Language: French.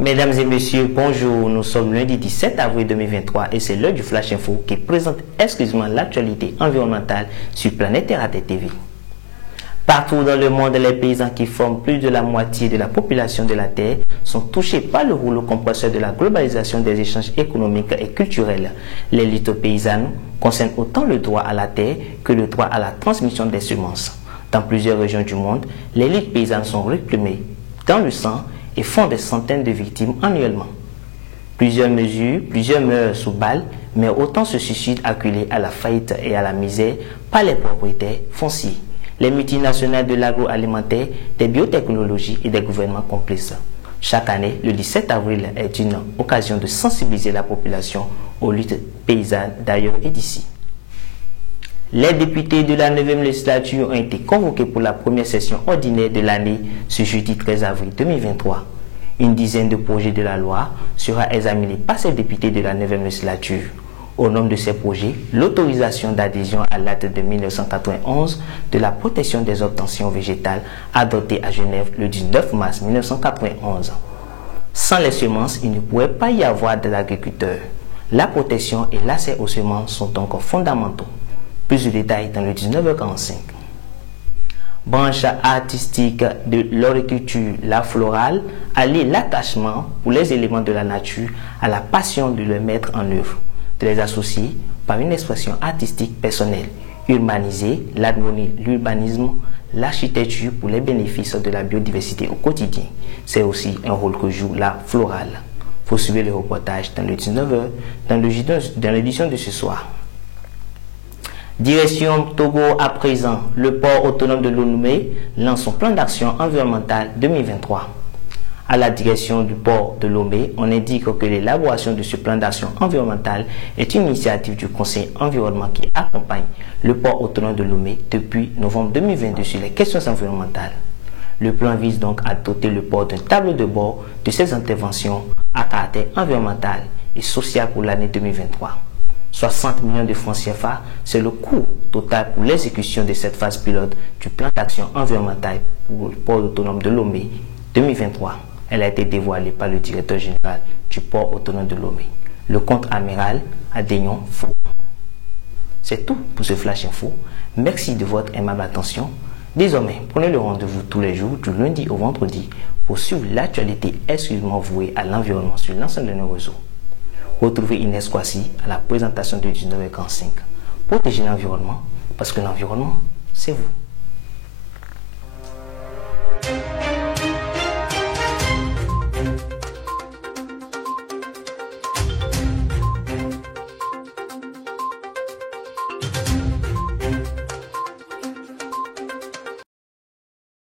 Mesdames et messieurs, bonjour. Nous sommes lundi 17 avril 2023 et c'est l'heure du Flash Info qui présente exclusivement l'actualité environnementale sur Planète Terre à TV. Partout dans le monde, les paysans qui forment plus de la moitié de la population de la Terre sont touchés par le rouleau compresseur de la globalisation des échanges économiques et culturels. Les luttes paysannes concernent autant le droit à la terre que le droit à la transmission des semences. Dans plusieurs régions du monde, les luttes paysannes sont réprimées dans le sang et font des centaines de victimes annuellement. Plusieurs meurent sous balles, mais autant se suicident acculés à la faillite et à la misère par les propriétaires fonciers, les multinationales de l'agroalimentaire, des biotechnologies et des gouvernements complices. Chaque année, le 17 avril est une occasion de sensibiliser la population aux luttes paysannes d'ailleurs et d'ici. Les députés de la 9e législature ont été convoqués pour la première session ordinaire de l'année ce jeudi 13 avril 2023. Une dizaine de projets de la loi sera examinée par ces députés de la 9e législature. Au nombre de ces projets, l'autorisation d'adhésion à l'acte de 1991 de la protection des obtentions végétales adoptée à Genève le 19 mars 1991. Sans les semences, il ne pourrait pas y avoir d'agriculteurs. La protection et l'accès aux semences sont donc fondamentaux. Plus de détails dans le 19h45. Branche artistique de l'horticulture, la florale, allie l'attachement pour les éléments de la nature à la passion de les mettre en œuvre, de les associer par une expression artistique personnelle, humaniser l'harmonie, l'urbanisme, l'architecture pour les bénéfices de la biodiversité au quotidien. C'est aussi un rôle que joue la florale. Vous suivez le reportage dans le 19h, dans l'édition de ce soir. Direction Togo à présent, le port autonome de Lomé lance son plan d'action environnementale 2023. À la direction du port de Lomé, on indique que l'élaboration de ce plan d'action environnemental est une initiative du Conseil environnement qui accompagne le port autonome de Lomé depuis novembre 2022 sur les questions environnementales. Le plan vise donc à doter le port d'un tableau de bord de ses interventions à caractère environnemental et social pour l'année 2023. 60 millions de francs CFA, c'est le coût total pour l'exécution de cette phase pilote du plan d'action environnementale pour le port autonome de Lomé 2023. Elle a été dévoilée par le directeur général du port autonome de Lomé, le contre-amiral Adénion Fou. C'est tout pour ce Flash Info. Merci de votre aimable attention. Désormais, prenez le rendez-vous tous les jours, du lundi au vendredi, pour suivre l'actualité exclusivement vouée à l'environnement sur l'ensemble de nos réseaux. Retrouvez Inès Kwasi à la présentation de 19h45. Protégez l'environnement, parce que l'environnement, c'est vous.